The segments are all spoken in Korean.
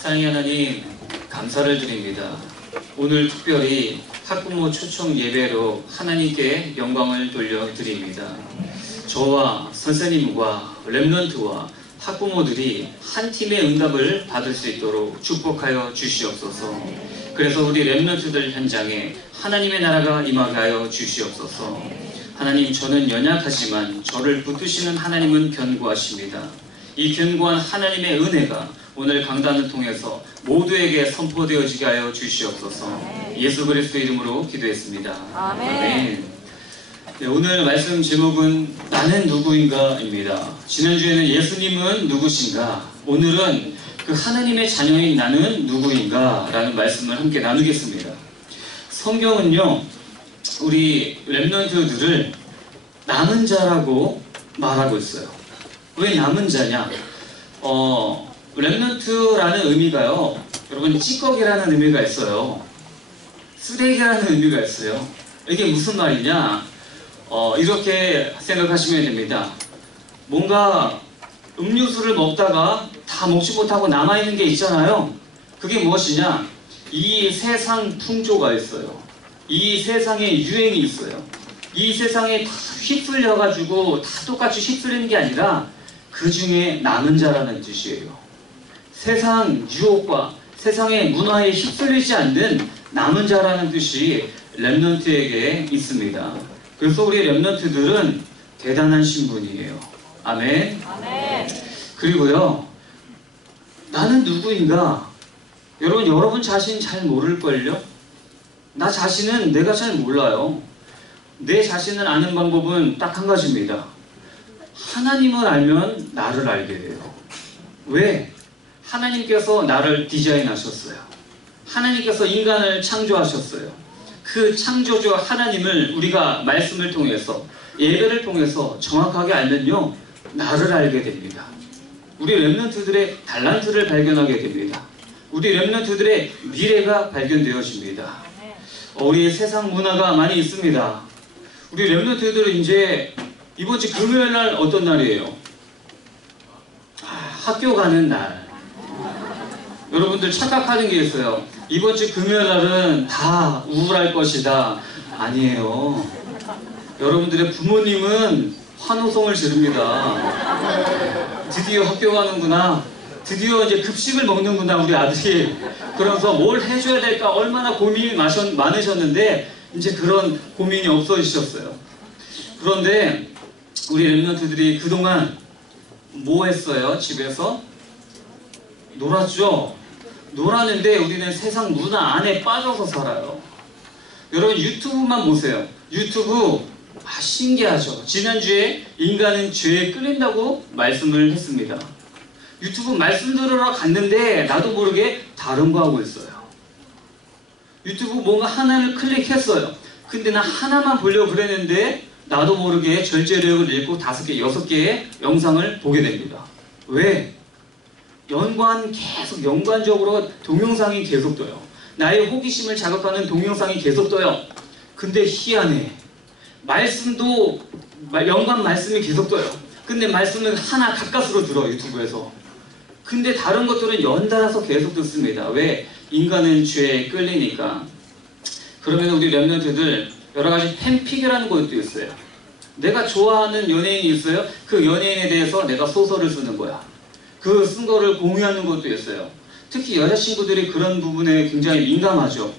사랑의 하나님, 감사를 드립니다. 오늘 특별히 학부모 초청 예배로 하나님께 영광을 돌려드립니다. 저와 선생님과 렘넌트와 학부모들이 한 팀의 응답을 받을 수 있도록 축복하여 주시옵소서. 그래서 우리 렘넌트들 현장에 하나님의 나라가 임하게 하여 주시옵소서. 하나님, 저는 연약하지만 저를 붙드시는 하나님은 견고하십니다. 이 견고한 하나님의 은혜가 오늘 강단을 통해서 모두에게 선포되어지게 하여 주시옵소서. 예수 그리스도 이름으로 기도했습니다. 아멘. 네, 오늘 말씀 제목은 나는 누구인가입니다. 지난주에는 예수님은 누구신가, 오늘은 그 하나님의 자녀인 나는 누구인가 라는 말씀을 함께 나누겠습니다. 성경은요, 우리 렘넌트들을 남은 자라고 말하고 있어요. 왜 남은 자냐? 렘넌트라는 의미가요, 여러분, 찌꺼기라는 의미가 있어요. 쓰레기라는 의미가 있어요. 이게 무슨 말이냐? 이렇게 생각하시면 됩니다. 뭔가 음료수를 먹다가 다 먹지 못하고 남아있는 게 있잖아요. 그게 무엇이냐? 이 세상 풍조가 있어요. 이 세상에 유행이 있어요. 이 세상에 다 휩쓸려가지고 다 똑같이 휩쓸리는 게 아니라 그 중에 남은 자라는 뜻이에요. 세상 유혹과 세상의 문화에 휩쓸리지 않는 남은 자라는 뜻이 렘넌트에게 있습니다. 그래서 우리 렘넌트들은 대단한 신분이에요. 아멘. 아멘. 그리고요, 나는 누구인가? 여러분 자신 잘 모를걸요? 나 자신은 내가 잘 몰라요. 내 자신을 아는 방법은 딱 한 가지입니다. 하나님을 알면 나를 알게 돼요. 왜? 하나님께서 나를 디자인하셨어요. 하나님께서 인간을 창조하셨어요. 그 창조주 하나님을 우리가 말씀을 통해서, 예배를 통해서 정확하게 알면요, 나를 알게 됩니다. 우리 렘넌트들의 달란트를 발견하게 됩니다. 우리 렘넌트들의 미래가 발견되어집니다. 우리 세상 문화가 많이 있습니다. 우리 렘넌트들은 이제 이번 주 금요일 날 어떤 날이에요? 학교 가는 날. 여러분들 착각하는 게 있어요. 이번 주 금요일 날은 다 우울할 것이다. 아니에요. 여러분들의 부모님은 환호성을 지릅니다. 드디어 학교 가는구나. 드디어 이제 급식을 먹는구나, 우리 아들이. 그러면서 뭘 해줘야 될까 얼마나 고민이 많으셨는데 이제 그런 고민이 없어지셨어요. 그런데 우리 렘넌트들이 그동안 뭐 했어요? 집에서? 놀았죠? 놀았는데 우리는 세상 문화 안에 빠져서 살아요. 여러분 유튜브만 보세요. 유튜브 신기하죠? 지난주에 인간은 죄에 끌린다고 말씀을 했습니다. 유튜브 말씀 들으러 갔는데 나도 모르게 다른 거 하고 있어요. 유튜브 뭔가 하나를 클릭했어요. 근데 나 하나만 보려고 그랬는데 나도 모르게 절제력을 잃고 5개, 6개의 영상을 보게 됩니다. 왜? 계속 연관적으로 동영상이 계속 떠요. 나의 호기심을 자극하는 동영상이 계속 떠요. 근데 희한해. 말씀도 연관 말씀이 계속 떠요. 근데 말씀은 하나 가까스로 들어, 유튜브에서. 근데 다른 것들은 연달아서 계속 듣습니다. 왜? 인간은 죄에 끌리니까. 그러면 우리 렘넌트들 여러가지 팬픽이라는 것도 있어요. 내가 좋아하는 연예인이 있어요. 그 연예인에 대해서 내가 소설을 쓰는 거야. 그 쓴 거를 공유하는 것도 있어요. 특히 여자친구들이 그런 부분에 굉장히 민감하죠.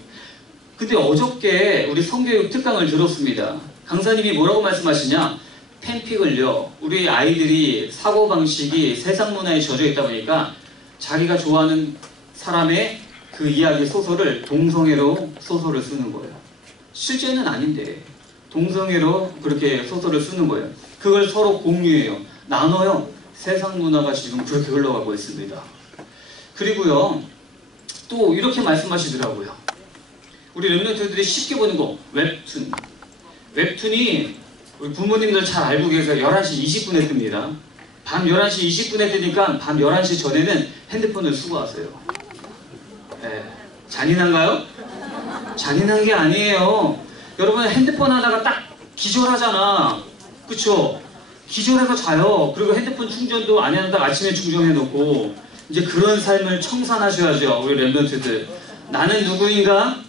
근데 어저께 우리 성교육 특강을 들었습니다. 강사님이 뭐라고 말씀하시냐? 팬픽을요, 우리 아이들이 사고방식이 세상 문화에 젖어 있다 보니까 자기가 좋아하는 사람의 그 이야기 소설을 동성애로 소설을 쓰는 거예요. 실제는 아닌데 동성애로 그렇게 소설을 쓰는 거예요. 그걸 서로 공유해요. 나눠요. 세상 문화가 지금 그렇게 흘러가고 있습니다. 그리고요, 또 이렇게 말씀하시더라고요. 우리 렘넌트들이 쉽게 보는 거, 웹툰. 웹툰이 우리 부모님들 잘 알고 계세요. 11시 20분에 뜹니다. 밤 11시 20분에 뜨니까 밤 11시 전에는 핸드폰을 쓰고 하세요. 네. 잔인한가요? 잔인한 게 아니에요. 여러분 핸드폰 하다가 딱 기절하잖아. 그쵸? 기절해서 자요. 그리고 핸드폰 충전도 안 한다고 아침에 충전해놓고 이제 그런 삶을 청산하셔야죠. 우리 렘넌트들. 나는 누구인가?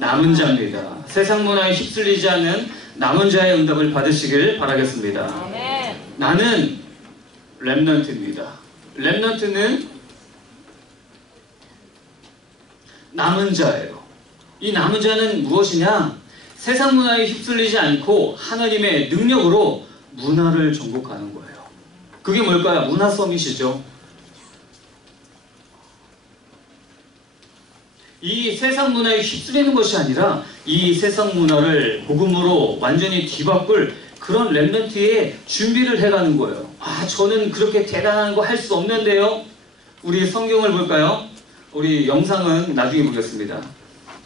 남은 자입니다. 세상 문화에 휩쓸리지 않는 남은 자의 응답을 받으시길 바라겠습니다. 나는 렘넌트입니다. 렘넌트는 남은 자예요. 이 남은 자는 무엇이냐? 세상 문화에 휩쓸리지 않고 하나님의 능력으로 문화를 정복하는 거예요. 그게 뭘까요? 문화 서밋이죠. 이 세상 문화에 휩쓸리는 것이 아니라 이 세상 문화를 복음으로 완전히 뒤바꿀 그런 렘넌트의 준비를 해가는 거예요. 아, 저는 그렇게 대단한 거 할 수 없는데요. 우리 성경을 볼까요? 우리 영상은 나중에 보겠습니다.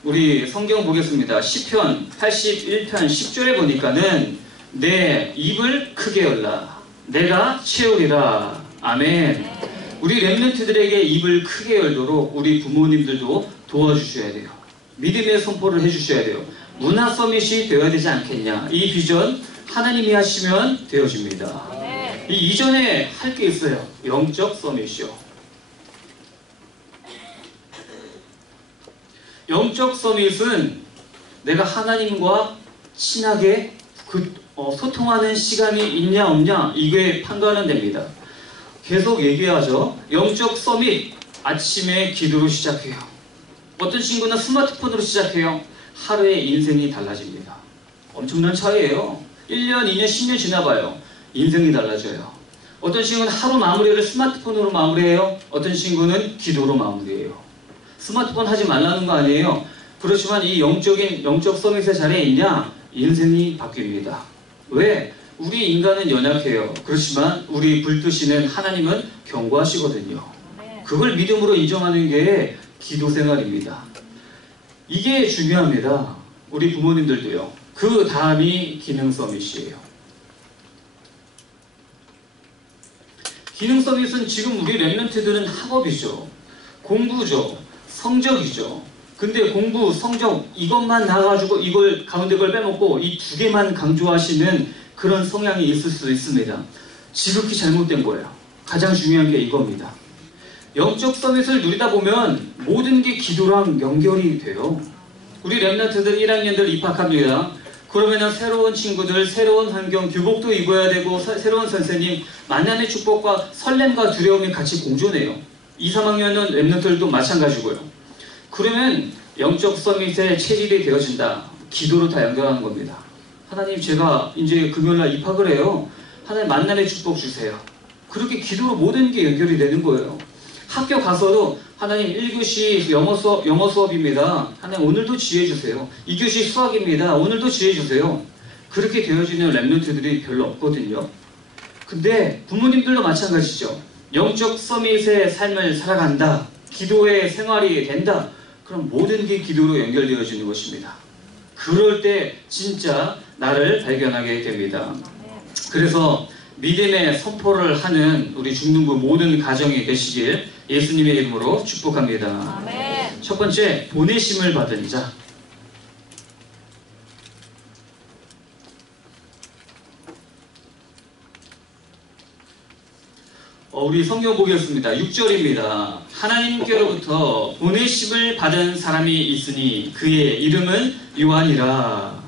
우리 성경 보겠습니다. 시편 81편 10절에 보니까는 내 입을 크게 열라. 내가 채우리라. 아멘. 우리 렘넌트들에게 입을 크게 열도록 우리 부모님들도 도와주셔야 돼요. 믿음의 선포를 해주셔야 돼요. 문화 서밋이 되어야 되지 않겠냐. 이 비전 하나님이 하시면 되어집니다. 이 이전에 할 게 있어요. 영적 서밋이요. 영적 서밋은 내가 하나님과 친하게 소통하는 시간이 있냐 없냐 이게 판단은 됩니다. 계속 얘기하죠. 영적 서밋 아침에 기도로 시작해요. 어떤 친구는 스마트폰으로 시작해요. 하루에 인생이 달라집니다. 엄청난 차이예요. 1년, 2년, 10년 지나봐요. 인생이 달라져요. 어떤 친구는 하루 마무리를 스마트폰으로 마무리해요. 어떤 친구는 기도로 마무리해요. 스마트폰 하지 말라는 거 아니에요. 그렇지만 이 영적 서밋의 자리에 있냐? 인생이 바뀝니다. 왜? 우리 인간은 연약해요. 그렇지만 우리 불뜨시는 하나님은 견고하시거든요. 그걸 믿음으로 인정하는 게 기도 생활입니다. 이게 중요합니다. 우리 부모님들도요. 그 다음이 기능 서밋이에요. 기능 서밋은 지금 우리 렘넌트들은 학업이죠. 공부죠. 성적이죠. 근데 공부, 성적 이것만 나가지고 이걸 가운데 걸 빼먹고 이 두 개만 강조하시는 그런 성향이 있을 수 있습니다. 지극히 잘못된 거예요. 가장 중요한 게 이겁니다. 영적 서밋을 누리다 보면 모든 게 기도랑 연결이 돼요. 우리 렘넌트들 1학년들 입학합니다. 그러면 새로운 친구들, 새로운 환경, 교복도 입어야 되고 새로운 선생님, 만남의 축복과 설렘과 두려움이 같이 공존해요. 2, 3학년은 렘넌트들도 마찬가지고요. 그러면 영적 서밋에 체질이 되어진다. 기도로 다 연결하는 겁니다. 하나님 제가 이제 금요일날 입학을 해요. 하나님 만남의 축복 주세요. 그렇게 기도로 모든 게 연결이 되는 거예요. 학교 가서도 하나님 1교시 영어 수업입니다. 하나님 오늘도 지혜 주세요. 2교시 수학입니다. 오늘도 지혜 주세요. 그렇게 되어지는 렘넌트들이 별로 없거든요. 근데 부모님들도 마찬가지죠. 영적 서밋의 삶을 살아간다. 기도의 생활이 된다. 그럼 모든 게 기도로 연결되어지는 것입니다. 그럴 때 진짜 나를 발견하게 됩니다. 그래서 믿음의 선포를 하는 우리 중등부 모든 가정이 되시길 예수님의 이름으로 축복합니다. 아멘. 첫 번째, 보내심을 받은 자. 우리 성경 보겠습니다. 6절입니다. 하나님께로부터 보내심을 받은 사람이 있으니 그의 이름은 요한이라.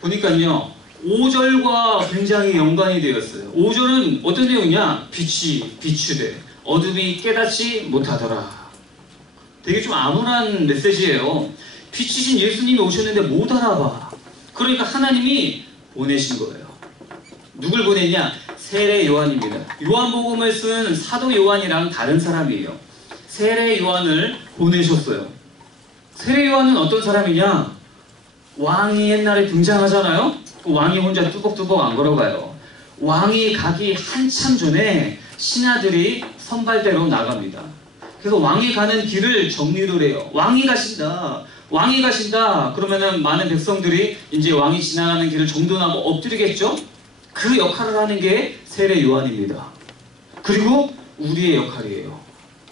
보니까요 5절과 굉장히 연관이 되었어요. 5절은 어떤 내용이냐? 빛이 비추되 어둠이 깨닫지 못하더라. 되게 좀 암울한 메시지예요. 빛이신 예수님이 오셨는데 못 알아봐. 그러니까 하나님이 보내신 거예요. 누굴 보냈냐? 세례 요한입니다. 요한복음을 쓴 사도 요한이랑 다른 사람이에요. 세례 요한을 보내셨어요. 세례 요한은 어떤 사람이냐? 왕이 옛날에 등장하잖아요. 왕이 혼자 뚜벅뚜벅 안 걸어가요. 왕이 가기 한참 전에 신하들이 선발대로 나갑니다. 그래서 왕이 가는 길을 정리를 해요. 왕이 가신다. 왕이 가신다. 그러면은 많은 백성들이 이제 왕이 지나가는 길을 정돈하고 엎드리겠죠? 그 역할을 하는 게 세례 요한입니다. 그리고 우리의 역할이에요.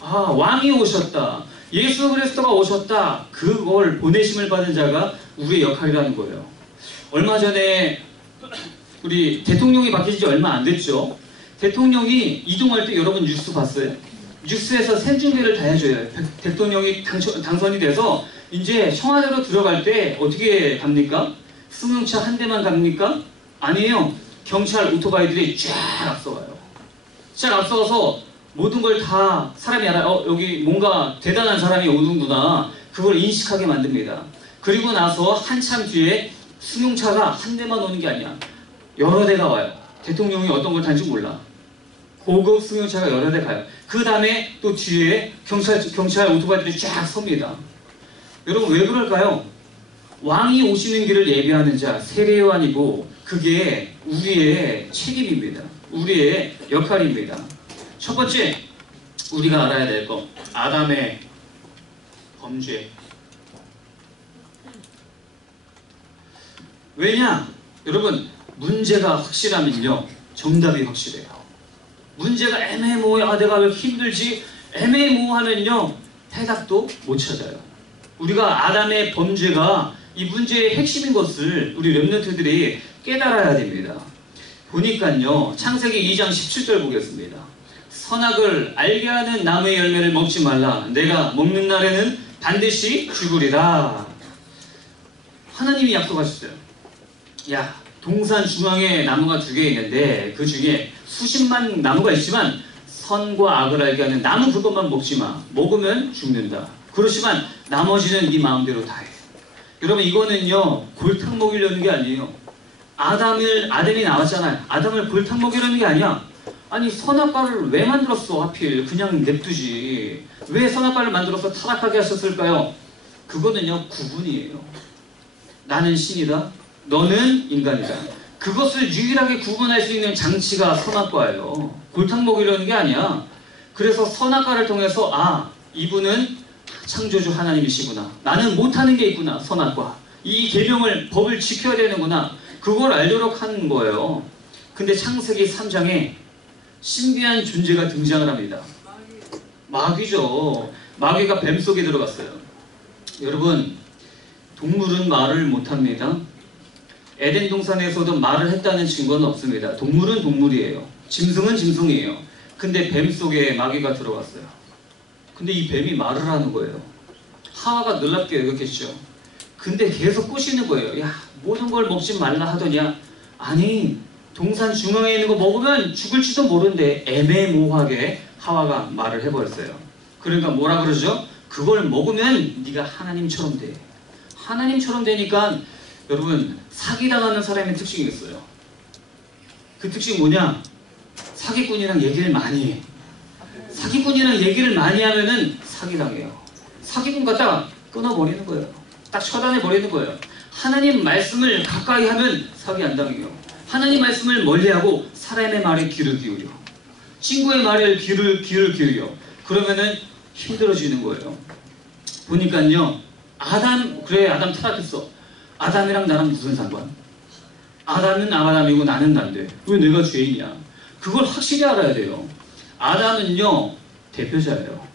아, 왕이 오셨다. 예수 그리스도가 오셨다. 그걸 보내심을 받은 자가 우리의 역할이라는 거예요. 얼마 전에 우리 대통령이 바뀐 지 얼마 안 됐죠. 대통령이 이동할 때 여러분 뉴스 봤어요? 뉴스에서 생중계를 다 해줘요. 대통령이 당선이 돼서 이제 청와대로 들어갈 때 어떻게 갑니까? 승용차 한 대만 갑니까? 아니에요. 경찰 오토바이들이 쫙 앞서가요. 쫙 앞서가서 모든 걸 다 사람이 알아요. 여기 뭔가 대단한 사람이 오는구나. 그걸 인식하게 만듭니다. 그리고 나서 한참 뒤에 승용차가 한 대만 오는 게 아니야. 여러 대가 와요. 대통령이 어떤 걸 탄지 몰라. 고급 승용차가 여러 대 가요. 그 다음에 또 뒤에 경찰 오토바이들이 쫙 섭니다. 여러분 왜 그럴까요? 왕이 오시는 길을 예비하는 자, 세례요한이고 그게 우리의 책임입니다. 우리의 역할입니다. 첫 번째, 우리가 알아야 될 거, 아담의 범죄. 왜냐? 여러분, 문제가 확실하면요, 정답이 확실해요. 문제가 애매모호해. 아, 내가 왜 힘들지? 애매모호하면요, 해답도 못 찾아요. 우리가 아담의 범죄가 이 문제의 핵심인 것을 우리 렘넌트들이 깨달아야 됩니다. 보니까요, 창세기 2장 17절 보겠습니다. 선악을 알게 하는 나무의 열매를 먹지 말라. 내가 먹는 날에는 반드시 죽으리라. 하나님이 약속하셨어요. 야, 동산 중앙에 나무가 2개 있는데 그 중에 수십만 나무가 있지만 선과 악을 알게 하는 나무 그것만 먹지 마. 먹으면 죽는다. 그렇지만 나머지는 네 마음대로 다 해. 여러분 이거는요 골탕 먹이려는 게 아니에요. 아담이 나왔잖아요. 아담을 골탕 먹이려는 게 아니야. 아니 선악과를 왜 만들었어 하필. 그냥 냅두지. 왜 선악과를 만들어서 타락하게 하셨을까요? 그거는요 구분이에요. 나는 신이다. 너는 인간이다. 그것을 유일하게 구분할 수 있는 장치가 선악과예요. 골탕 먹이려는 게 아니야. 그래서 선악과를 통해서 아 이분은 창조주 하나님이시구나. 나는 못하는 게 있구나. 선악과. 이 계명을 법을 지켜야 되는구나. 그걸 알도록 하는 거예요. 근데 창세기 3장에 신비한 존재가 등장을 합니다. 마귀죠. 마귀가 뱀 속에 들어갔어요. 여러분 동물은 말을 못합니다. 에덴 동산에서도 말을 했다는 증거는 없습니다. 동물은 동물이에요. 짐승은 짐승이에요. 근데 뱀 속에 마귀가 들어갔어요. 근데 이 뱀이 말을 하는 거예요. 하와가 놀랍게 여겼겠죠. 근데 계속 꼬시는 거예요. 야, 모든 걸 먹지 말라 하더냐? 아니, 동산 중앙에 있는 거 먹으면 죽을지도 모르는데 애매모호하게 하와가 말을 해버렸어요. 그러니까 뭐라 그러죠? 그걸 먹으면 네가 하나님처럼 돼. 하나님처럼 되니까 여러분 사기당하는 사람의 특징이 있어요. 그 특징이 뭐냐? 사기꾼이랑 얘기를 많이 해. 사기꾼이랑 얘기를 많이 하면은 사기당해요. 사기꾼 갖다가 끊어버리는 거예요. 딱 처단해버리는 거예요. 하나님 말씀을 가까이 하면 사기 안 당해요. 하나님 말씀을 멀리하고 사람의 말에 귀를 기울여. 친구의 말에 귀를 기울여. 그러면은 힘들어지는 거예요. 보니까요. 아담 타락했어. 아담이랑 나랑 무슨 상관? 아담은 아담이고 나는 난데 왜 내가 죄인이야? 그걸 확실히 알아야 돼요. 아담은요 대표자예요.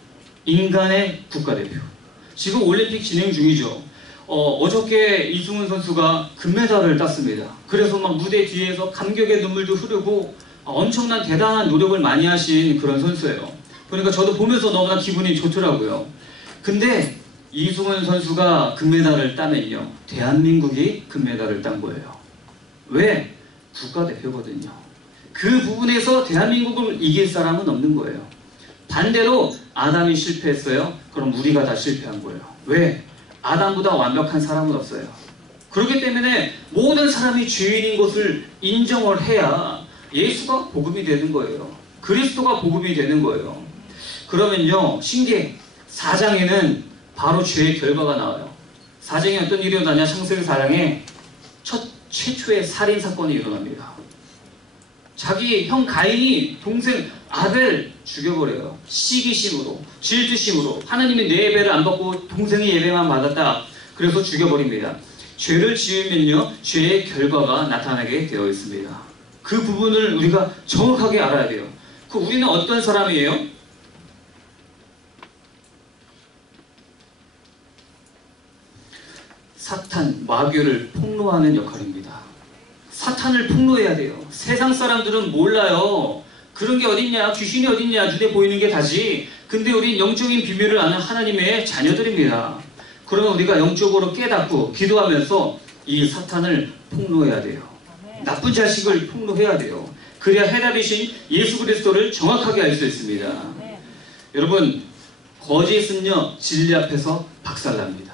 인간의 국가대표. 지금 올림픽 진행 중이죠. 어저께 이승훈 선수가 금메달을 땄습니다. 그래서 막 무대 뒤에서 감격의 눈물도 흐르고 엄청난 대단한 노력을 많이 하신 그런 선수예요. 그러니까 저도 보면서 너무나 기분이 좋더라고요. 근데 이승훈 선수가 금메달을 따면요 대한민국이 금메달을 딴 거예요. 왜? 국가대표거든요. 그 부분에서 대한민국을 이길 사람은 없는 거예요. 반대로 아담이 실패했어요. 그럼 우리가 다 실패한 거예요. 왜? 아담보다 완벽한 사람은 없어요. 그렇기 때문에 모든 사람이 죄인인 것을 인정을 해야 예수가 복음이 되는 거예요. 그리스도가 복음이 되는 거예요. 그러면요 신기 4장에는 바로 죄의 결과가 나와요. 4장에 어떤 일이 일어나냐? 창세기 4장에 최초의 살인사건이 일어납니다. 자기 형 가인이 동생 아벨 죽여버려요. 시기심으로, 질투심으로. 하나님이 내 예배를 안 받고 동생의 예배만 받았다. 그래서 죽여버립니다. 죄를 지으면요 죄의 결과가 나타나게 되어 있습니다. 그 부분을 우리가 정확하게 알아야 돼요. 우리는 어떤 사람이에요? 사탄, 마귀를 폭로하는 역할입니다. 사탄을 폭로해야 돼요. 세상 사람들은 몰라요. 그런 게 어딨냐? 귀신이 어딨냐? 눈에 보이는 게 다지. 근데 우린 영적인 비밀을 아는 하나님의 자녀들입니다. 그러면 우리가 영적으로 깨닫고 기도하면서 이 사탄을 폭로해야 돼요. 나쁜 자식을 폭로해야 돼요. 그래야 해답이신 예수 그리스도를 정확하게 알 수 있습니다. 여러분, 거짓은요 진리 앞에서 박살납니다.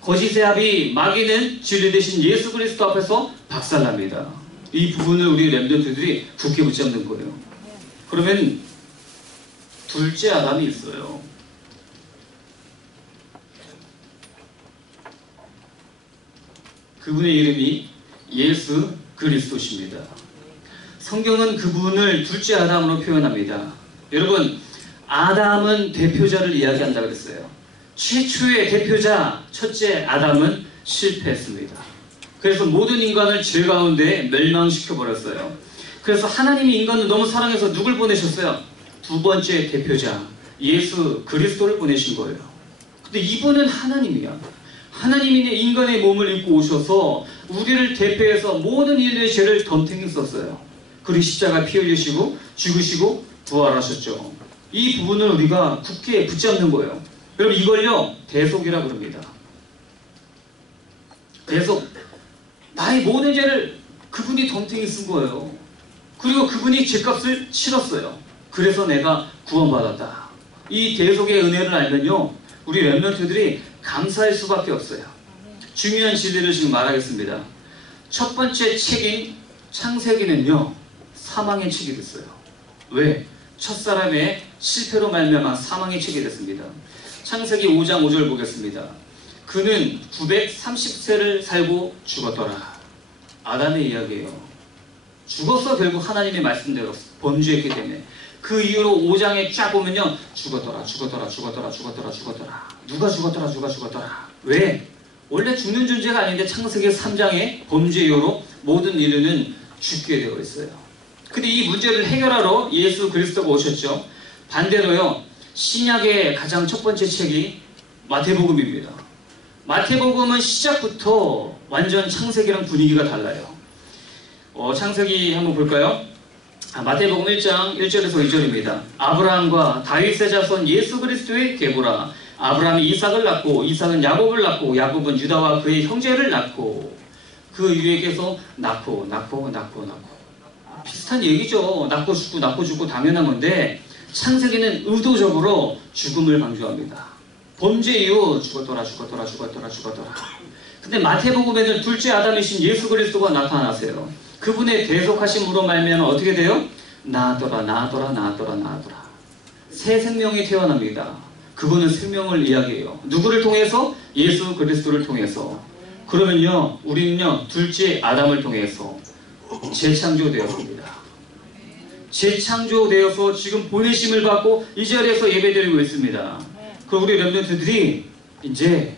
거짓의 합이 마귀는 진리 대신 예수 그리스도 앞에서 박살납니다. 이 부분을 우리 렘넌트들이 굳게 붙잡는 거예요. 그러면 둘째 아담이 있어요. 그분의 이름이 예수 그리스도십니다. 성경은 그분을 둘째 아담으로 표현합니다. 여러분, 아담은 대표자를 이야기한다고 그랬어요. 최초의 대표자 첫째 아담은 실패했습니다. 그래서 모든 인간을 죄 가운데 멸망시켜 버렸어요. 그래서 하나님이 인간을 너무 사랑해서 누굴 보내셨어요? 두 번째 대표자 예수 그리스도를 보내신 거예요. 근데 이분은 하나님이야. 하나님이 인간의 몸을 입고 오셔서 우리를 대표해서 모든 인류의 죄를 덤탱이 썼어요. 그리고 십자가 피 흘리시고 죽으시고 부활하셨죠. 이 부분을 우리가 굳게 붙잡는 거예요. 여러분, 이걸요 대속이라고 그럽니다. 대속, 나의 모든 죄를 그분이 덤탱이 쓴 거예요. 그리고 그분이 죄값을 치렀어요. 그래서 내가 구원받았다. 이 대속의 은혜를 알면요 우리 렘넌트들이 감사할 수밖에 없어요. 중요한 진리를 지금 말하겠습니다. 첫 번째 책인 창세기는요 사망의 책이 됐어요. 왜? 첫사람의 실패로 말미암아 사망의 책이 됐습니다. 창세기 5장 5절 보겠습니다. 그는 930세를 살고 죽었더라. 아담의 이야기예요. 죽었어. 결국 하나님의 말씀대로 범죄했기 때문에. 그 이후로 5장에 쫙 보면요 죽었더라 죽었더라 죽었더라 죽었더라 죽었더라. 누가 죽었더라 누가 죽었더라. 왜? 원래 죽는 존재가 아닌데 창세기 3장의 범죄 이후로 모든 인류는 죽게 되어 있어요. 근데 이 문제를 해결하러 예수 그리스도가 오셨죠. 반대로요 신약의 가장 첫 번째 책이 마태복음입니다. 마태복음은 시작부터 완전 창세기랑 분위기가 달라요. 창세기 한번 볼까요? 마태복음 1장 1절에서 2절입니다. 아브라함과 다윗의 자손 예수 그리스도의 계보라. 아브라함이 이삭을 낳고 이삭은 야곱을 낳고 야곱은 유다와 그의 형제를 낳고 그 위에게서 낳고 비슷한 얘기죠. 낳고 죽고 당연한 건데 창세기는 의도적으로 죽음을 강조합니다. 범죄 이후 죽었더라. 근데 마태복음에는 둘째 아담이신 예수 그리스도가 나타나세요. 그분의 대속하심으로 말미암아 어떻게 돼요? 나아더라. 새 생명이 태어납니다. 그분은 생명을 이야기해요. 누구를 통해서? 예수 그리스도를 통해서. 그러면요 우리는요 둘째 아담을 통해서 재창조되었습니다. 재창조되어서 지금 보내심을 받고 이 자리에서 예배드리고 있습니다. 그럼 우리 렘넌트들이 이제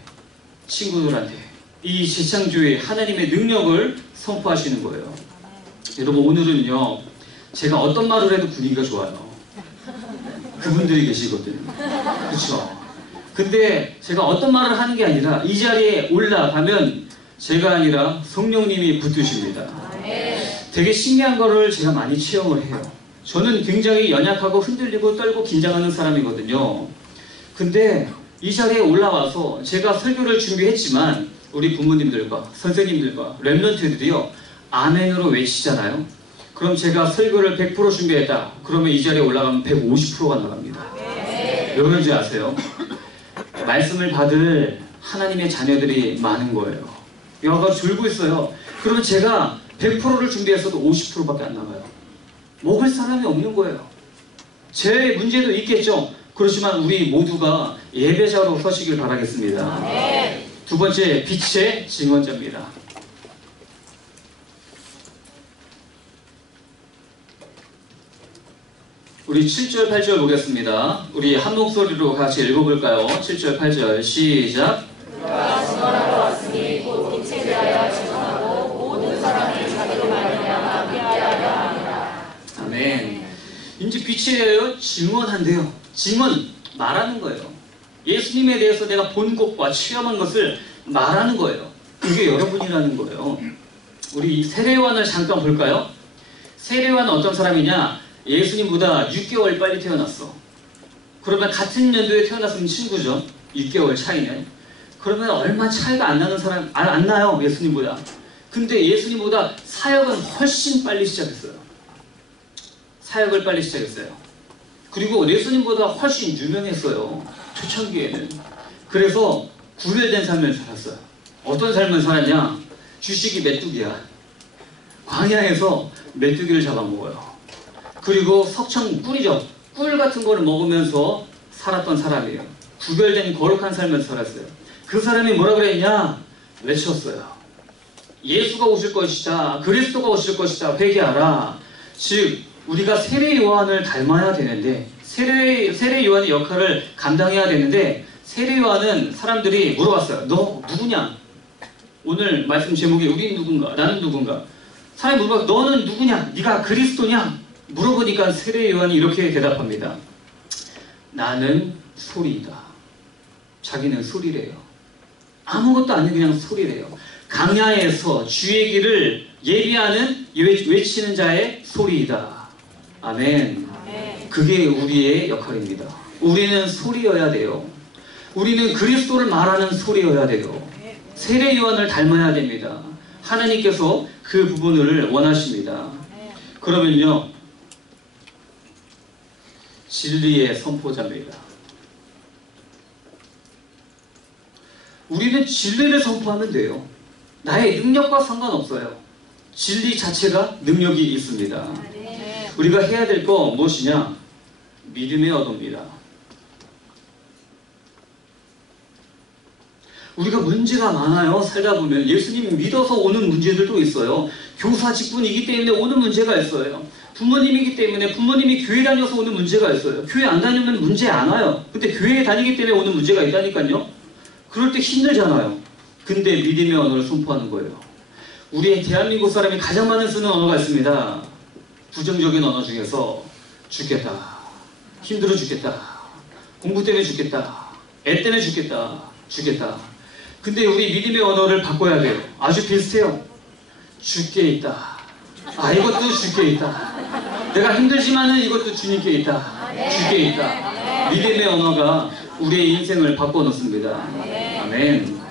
친구들한테 이 재창조의 하나님의 능력을 선포하시는 거예요. 여러분, 오늘은요 제가 어떤 말을 해도 분위기가 좋아요. 그분들이 계시거든요. 그렇죠? 근데 제가 어떤 말을 하는 게 아니라 이 자리에 올라가면 제가 아니라 성령님이 붙으십니다. 되게 신기한 거를 제가 많이 체험을 해요. 저는 굉장히 연약하고 흔들리고 떨고 긴장하는 사람이거든요. 근데 이 자리에 올라와서 제가 설교를 준비했지만 우리 부모님들과 선생님들과 렘넌트들이요 아멘으로 외치잖아요. 그럼 제가 설교를 100% 준비했다. 그러면 이 자리에 올라가면 150%가 나갑니다. 왜 그런지 아세요? 말씀을 받을 하나님의 자녀들이 많은 거예요. 여가 줄고 있어요. 그러면 제가 100%를 준비했어도 50%밖에 안 나가요. 먹을 사람이 없는 거예요. 제 문제도 있겠죠. 그렇지만 우리 모두가 예배자로 서시길 바라겠습니다. 두 번째, 빛의 증언자입니다. 우리 7절, 8절 보겠습니다. 우리 한 목소리로 같이 읽어볼까요? 7절, 8절 시작. 그가 증언하러 왔으니 곧 빛에 대하여 증언하고 모든 사람이 자기로 말미암아 회개하려 함이라. 아멘. 이제 빛에 대하여 증언한대요. 증언, 말하는 거예요. 예수님에 대해서 내가 본 것과 체험한 것을 말하는 거예요. 그게 여러분이라는 거예요. 우리 세례요한을 잠깐 볼까요? 세례요한은 어떤 사람이냐? 예수님보다 6개월 빨리 태어났어. 그러면 같은 연도에 태어났으면 친구죠. 6개월 차이는. 그러면 얼마 차이가 안 나는 사람, 안 나요. 예수님보다. 근데 예수님보다 사역은 훨씬 빨리 시작했어요. 사역을 빨리 시작했어요. 그리고 예수님보다 훨씬 유명했어요. 초창기에는. 그래서 구별된 삶을 살았어요. 어떤 삶을 살았냐? 주식이 메뚜기야. 광야에서 메뚜기를 잡아먹어요. 그리고 석청 꿀이죠. 꿀 같은 거를 먹으면서 살았던 사람이에요. 구별된 거룩한 삶을 살았어요. 그 사람이 뭐라 그랬냐? 외쳤어요. 예수가 오실 것이다. 그리스도가 오실 것이다. 회개하라. 즉 우리가 세례 요한을 닮아야 되는데 세례 요한의 역할을 감당해야 되는데 세례 요한은 사람들이 물어봤어요. 너 누구냐? 오늘 말씀 제목이 우린 누군가? 나는 누군가? 사람이 물어봐서 너는 누구냐? 네가 그리스도냐? 물어보니까 세례 요한이 이렇게 대답합니다. 나는 소리이다. 자기는 소리래요. 아무것도 아니고 그냥 소리래요. 강야에서 주의 길을 예비하는 외치는 자의 소리이다. 아멘. 그게 우리의 역할입니다. 우리는 소리여야 돼요. 우리는 그리스도를 말하는 소리여야 돼요. 세례 요한을 닮아야 됩니다. 하나님께서 그 부분을 원하십니다. 그러면요, 진리의 선포자입니다. 우리는 진리를 선포하면 돼요. 나의 능력과 상관없어요. 진리 자체가 능력이 있습니다. 우리가 해야 될 거 무엇이냐? 믿음의 언어입니다. 우리가 문제가 많아요. 살다 보면 예수님 믿어서 오는 문제들도 있어요. 교사 직분이기 때문에 오는 문제가 있어요. 부모님이기 때문에 부모님이 교회 다녀서 오는 문제가 있어요. 교회 안 다니면 문제 안 와요. 근데 교회에 다니기 때문에 오는 문제가 있다니까요. 그럴 때 힘들잖아요. 근데 믿음의 언어를 선포하는 거예요. 우리 대한민국 사람이 가장 많이 쓰는 언어가 있습니다. 부정적인 언어 중에서 죽겠다. 힘들어 죽겠다. 공부 때문에 죽겠다. 애 때문에 죽겠다. 죽겠다. 근데 우리 믿음의 언어를 바꿔야 돼요. 아주 비슷해요. 주께 있다. 아, 이것도 주께 있다. 내가 힘들지만은 이것도 주님께 있다. 주께 있다. 믿음의 언어가 우리의 인생을 바꿔놓습니다. 아멘.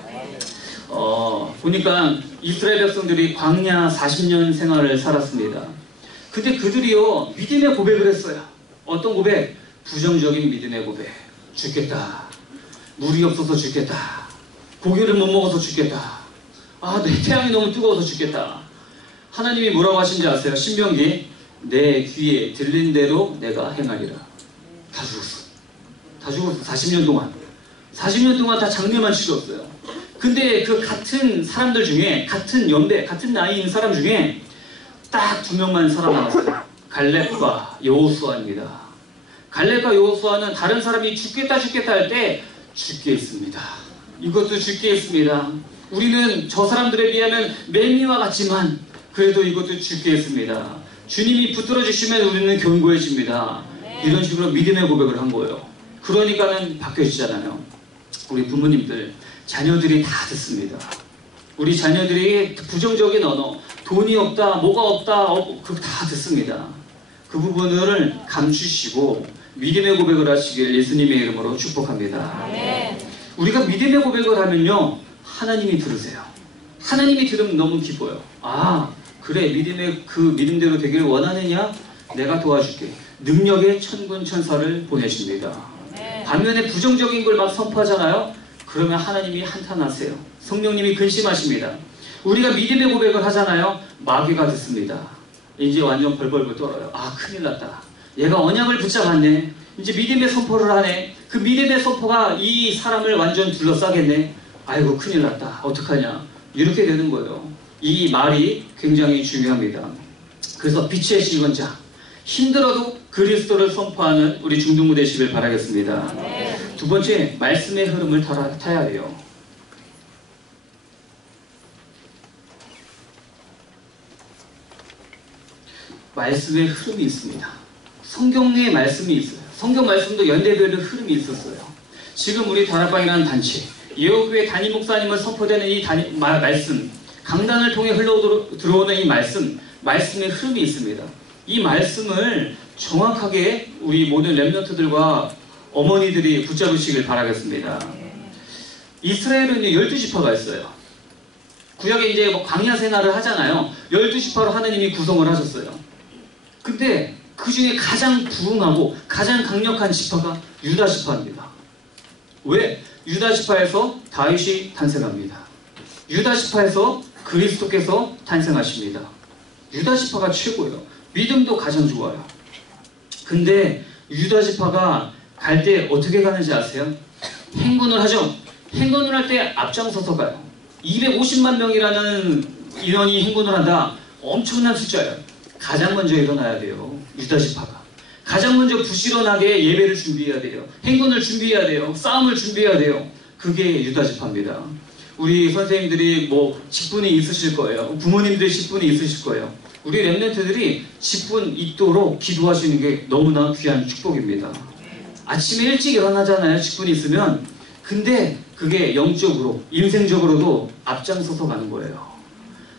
보니까 이스라엘 백성들이 광야 40년 생활을 살았습니다. 근데 그들이요, 믿음의 고백을 했어요. 어떤 고백? 부정적인 믿음의 고백. 죽겠다. 물이 없어서 죽겠다. 고기를 못 먹어서 죽겠다. 아, 내 태양이 너무 뜨거워서 죽겠다. 하나님이 뭐라고 하신지 아세요? 신명기, 내 귀에 들린 대로 내가 행하리라. 다 죽었어. 다 죽었어. 40년 동안. 40년 동안 다 장례만 치렀어요. 근데 그 같은 사람들 중에, 같은 연배, 같은 나이인 사람 중에 딱 2명만 살아남았어요. 갈렙과 여호수아입니다. 갈렙과 여호수아는 다른 사람이 죽겠다 할 때 죽게 있습니다. 이것도 죽게 있습니다. 우리는 저 사람들에 비하면 매미와 같지만 그래도 이것도 죽게 있습니다. 주님이 붙들어 주시면 우리는 견고해집니다. 이런 식으로 믿음의 고백을 한 거예요. 그러니까는 바뀌어지잖아요. 우리 부모님들, 자녀들이 다 듣습니다. 우리 자녀들이 부정적인 언어, 돈이 없다, 뭐가 없다, 그거 다 듣습니다. 그 부분을 감추시고 믿음의 고백을 하시길 예수님의 이름으로 축복합니다. 우리가 믿음의 고백을 하면요, 하나님이 들으세요. 하나님이 들으면 너무 기뻐요. 아, 그래, 그 믿음대로 되기를 원하느냐? 내가 도와줄게. 능력의 천군 천사를 보내십니다. 반면에 부정적인 걸 막 선포하잖아요. 그러면 하나님이 한탄하세요. 성령님이 근심하십니다. 우리가 믿음의 고백을 하잖아요. 마귀가 듣습니다. 이제 완전 벌벌벌 떨어요. 아, 큰일 났다. 얘가 언약을 붙잡았네. 이제 믿음의 선포를 하네. 그 믿음의 선포가 이 사람을 완전 둘러싸겠네. 아이고, 큰일 났다. 어떡하냐. 이렇게 되는 거예요. 이 말이 굉장히 중요합니다. 그래서 빛의 시건자, 힘들어도 그리스도를 선포하는 우리 중등부 되시길 바라겠습니다. 두 번째, 말씀의 흐름을 타야 해요. 말씀의 흐름이 있습니다. 성경의 말씀이 있어요. 성경 말씀도 연대별로 흐름이 있었어요. 지금 우리 다락방이라는 단체, 예호교회 담임 목사님을 선포되는 이 말씀, 강단을 통해 들어오는 이 말씀의 흐름이 있습니다. 이 말씀을 정확하게 우리 모든 렘넌트들과 어머니들이 붙잡으시길 바라겠습니다. 이스라엘은 12지파가 있어요. 구약에 이제 뭐 광야 생활을 하잖아요. 12지파로 하나님이 구성을 하셨어요. 근데 그 중에 가장 부흥하고 가장 강력한 지파가 유다 지파입니다. 왜? 유다 지파에서 다윗이 탄생합니다. 유다 지파에서 그리스도께서 탄생하십니다. 유다 지파가 최고예요. 믿음도 가장 좋아요. 근데 유다 지파가 갈 때 어떻게 가는지 아세요? 행군을 하죠. 행군을 할 때 앞장서서 가요. 250만 명이라는 인원이 행군을 한다. 엄청난 숫자예요. 가장 먼저 일어나야 돼요. 유다 지파가. 가장 먼저 부지런하게 예배를 준비해야 돼요. 행군을 준비해야 돼요. 싸움을 준비해야 돼요. 그게 유다 지파입니다. 우리 선생님들이 뭐 직분이 있으실 거예요. 부모님들 직분이 있으실 거예요. 우리 렘넌트들이 직분 있도록 기도하시는 게 너무나 귀한 축복입니다. 아침에 일찍 일어나잖아요. 직분이 있으면. 근데 그게 영적으로, 인생적으로도 앞장서서 가는 거예요.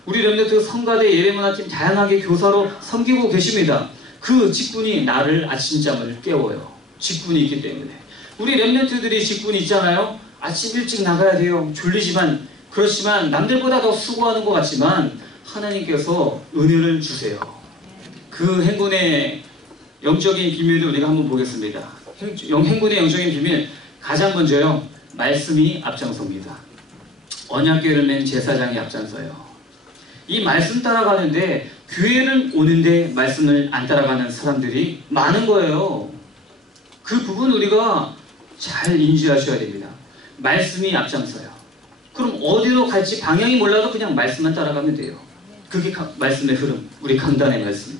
우리 렘넌트 성가대 예배문화팀 다양하게 교사로 섬기고 계십니다. 그 직분이 나를 아침잠을 깨워요. 직분이 있기 때문에. 우리 렘넌트들이 직분이 있잖아요. 아침 일찍 나가야 돼요. 졸리지만, 그렇지만 남들보다 더 수고하는 것 같지만 하나님께서 은혜를 주세요. 그 행군의 영적인 비밀을 우리가 한번 보겠습니다. 행군의 영적인 비밀, 가장 먼저요, 말씀이 앞장섭니다. 언약궤를 맨 제사장이 앞장서요. 이 말씀 따라가는데 교회를 오는데 말씀을 안 따라가는 사람들이 많은 거예요. 그 부분 우리가 잘 인지하셔야 됩니다. 말씀이 앞장서요. 그럼 어디로 갈지 방향이 몰라도 그냥 말씀만 따라가면 돼요. 그게 말씀의 흐름, 우리 강단의 말씀.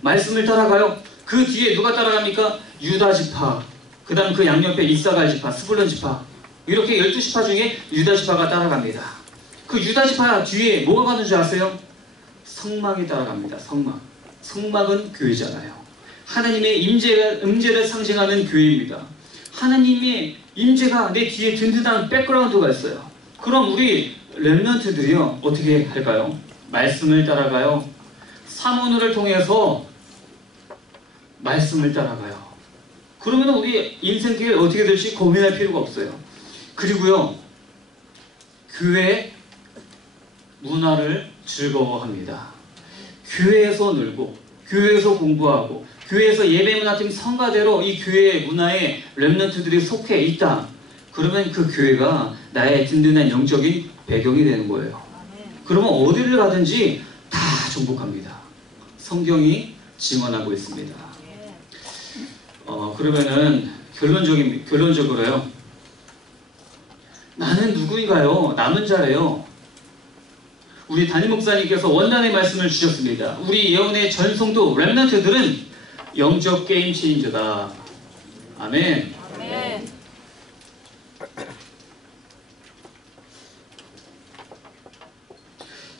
말씀을 따라가요. 그 뒤에 누가 따라갑니까? 유다 지파, 그 다음 그 양옆에 이사갈 지파, 스불론 지파, 이렇게 12지파 중에 유다 지파가 따라갑니다. 그 유다 지파 뒤에 뭐가 가는 줄 아세요? 성막이 따라갑니다. 성막. 성막은 교회잖아요. 하나님의 임재를 상징하는 교회입니다. 하나님의 임재가 내 뒤에 든든한 백그라운드가 있어요. 그럼 우리 렘넌트들이요, 어떻게 할까요? 말씀을 따라가요. 사모노를 통해서 말씀을 따라가요. 그러면 우리 인생길 어떻게 될지 고민할 필요가 없어요. 그리고요, 교회 문화를 즐거워합니다. 교회에서 놀고, 교회에서 공부하고, 교회에서 예배문화팀 성가대로 이 교회의 문화에 렘넌트들이 속해 있다. 그러면 그 교회가 나의 든든한 영적인 배경이 되는 거예요. 그러면 어디를 가든지 다 정복합니다. 성경이 증언하고 있습니다. 그러면은 결론적으로요. 나는 누구인가요? 남은 자래요. 우리 담임 목사님께서 원단의 말씀을 주셨습니다. 우리 예언의 전성도 렘넌트들은 영적 게임 체인저다. 아멘. 아멘.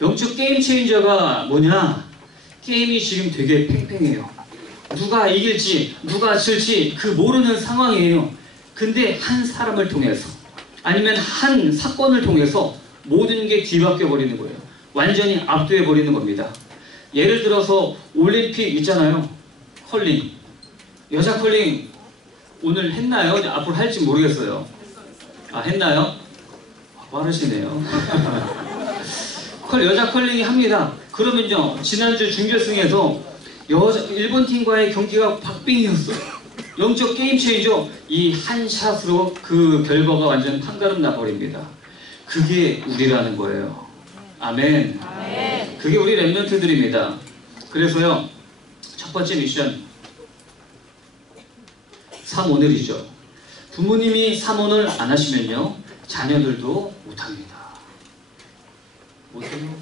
영적 게임 체인저가 뭐냐? 게임이 지금 되게 팽팽해요. 누가 이길지, 누가 질지 그 모르는 상황이에요. 근데 한 사람을 통해서, 아니면 한 사건을 통해서 모든 게 뒤바뀌어 버리는 거예요. 완전히 압도해 버리는 겁니다. 예를 들어서 올림픽 있잖아요. 컬링. 여자 컬링 오늘 했나요? 앞으로 할지 모르겠어요. 아, 했나요? 빠르시네요. 여자 컬링이 합니다. 그러면요, 지난주 준결승에서 일본 팀과의 경기가 박빙이었어요. 영적 게임 체인저. 이 한 샷으로 그 결과가 완전 판가름 나버립니다. 그게 우리라는 거예요. 아멘. 아멘. 그게 우리 렘넌트들입니다. 그래서요, 첫 번째 미션, 삼오늘이죠. 부모님이 삼오늘 안 하시면요, 자녀들도 못합니다. 못해요.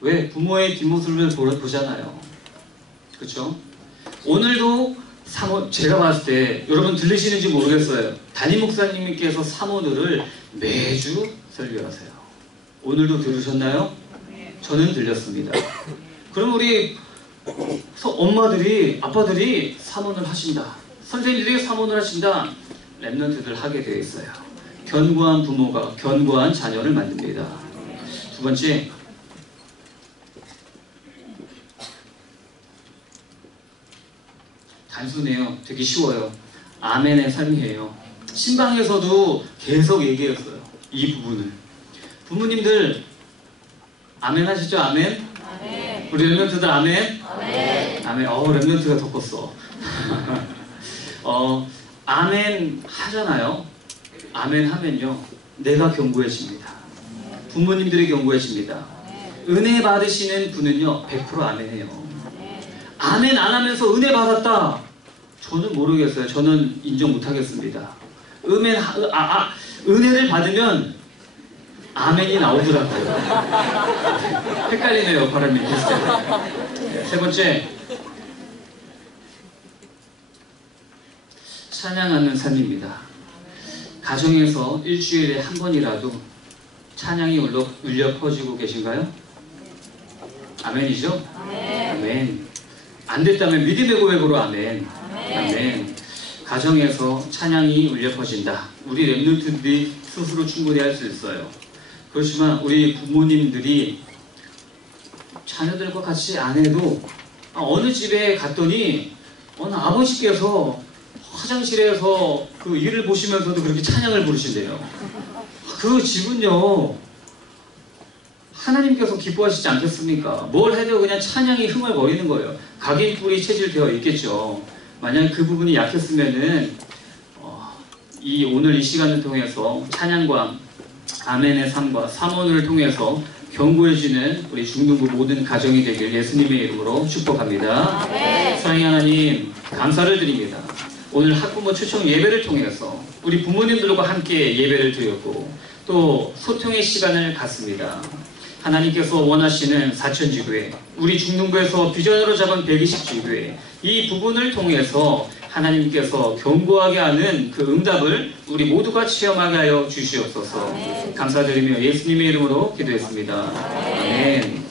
왜? 부모의 뒷모습을 보잖아요. 그렇죠? 오늘도 제가 봤을 때 여러분 들리시는지 모르겠어요. 담임 목사님께서 삼오늘을 매주 설교하세요. 오늘도 들으셨나요? 저는 들렸습니다. 그럼 우리 엄마들이, 아빠들이 삼오늘 하신다. 선생님들이 삼오늘 하신다. 렘넌트들 하게 되어 있어요. 견고한 부모가 견고한 자녀를 만듭니다. 두 번째, 단순해요. 되게 쉬워요. 아멘의 삶이에요. 신방에서도 계속 얘기했어요. 이 부분을. 부모님들 아멘 하시죠? 아멘? 아멘. 우리 렘넌트들 아멘? 아멘. 아멘. 렘넌트가 더 컸어. 아멘 하잖아요. 아멘 하면요. 내가 견고해집니다. 부모님들이 견고해집니다. 은혜 받으시는 분은요. 100% 아멘해요. 아멘 안 하면서 은혜 받았다. 저는 모르겠어요. 저는 인정 못하겠습니다. 은혜를 받으면 아멘이 나오더라고요. 헷갈리네요. 발음이 비슷해요. 세 번째, 찬양하는 삶입니다. 가정에서 일주일에 한 번이라도 찬양이 울려 퍼지고 계신가요? 아멘이죠? 아멘. 안 됐다면 믿음의 고백으로 아멘. 아멘. 가정에서 찬양이 울려 퍼진다. 우리 렘넌트들이 스스로 충분히 할 수 있어요. 그렇지만 우리 부모님들이 자녀들과 같이 안 해도 어느 집에 갔더니 어느 아버지께서 화장실에서 그 일을 보시면서도 그렇게 찬양을 부르신대요. 그 집은요 하나님께서 기뻐하시지 않겠습니까? 뭘 해도 그냥 찬양이 흥얼거리는 거예요. 각인뿔이 체질되어 있겠죠. 만약 그 부분이 약했으면은 오늘 이 시간을 통해서 찬양과 아멘의 삶과 삼원을 통해서 견고해지는 우리 중등부 모든 가정이 되길 예수님의 이름으로 축복합니다. 사랑의 하나님 감사를 드립니다. 오늘 학부모 초청 예배를 통해서 우리 부모님들과 함께 예배를 드렸고 또 소통의 시간을 갖습니다. 하나님께서 원하시는 사천지교회, 우리 중등부에서 비전으로 잡은 120지교회, 이 부분을 통해서 하나님께서 견고하게 하는 그 응답을 우리 모두가 체험하게 하여 주시옵소서. 감사드리며 예수님의 이름으로 기도했습니다. 아멘.